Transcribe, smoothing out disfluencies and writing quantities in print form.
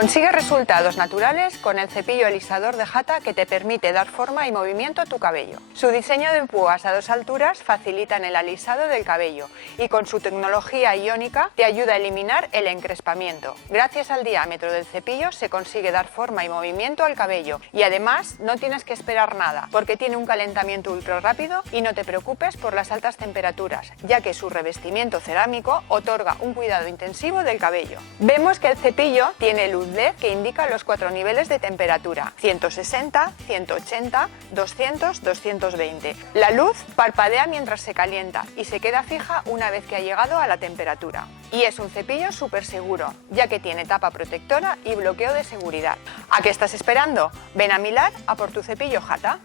Consigue resultados naturales con el cepillo alisador de Jata que te permite dar forma y movimiento a tu cabello. Su diseño de púas a 2 alturas facilitan el alisado del cabello y con su tecnología iónica te ayuda a eliminar el encrespamiento. Gracias al diámetro del cepillo se consigue dar forma y movimiento al cabello y además no tienes que esperar nada porque tiene un calentamiento ultra rápido y no te preocupes por las altas temperaturas, ya que su revestimiento cerámico otorga un cuidado intensivo del cabello. Vemos que el cepillo tiene luz LED que indica los 4 niveles de temperatura: 160, 180, 200, 220. La luz parpadea mientras se calienta y se queda fija una vez que ha llegado a la temperatura. Y es un cepillo súper seguro, ya que tiene tapa protectora y bloqueo de seguridad. ¿A qué estás esperando? Ven a Milad a por tu cepillo Jata.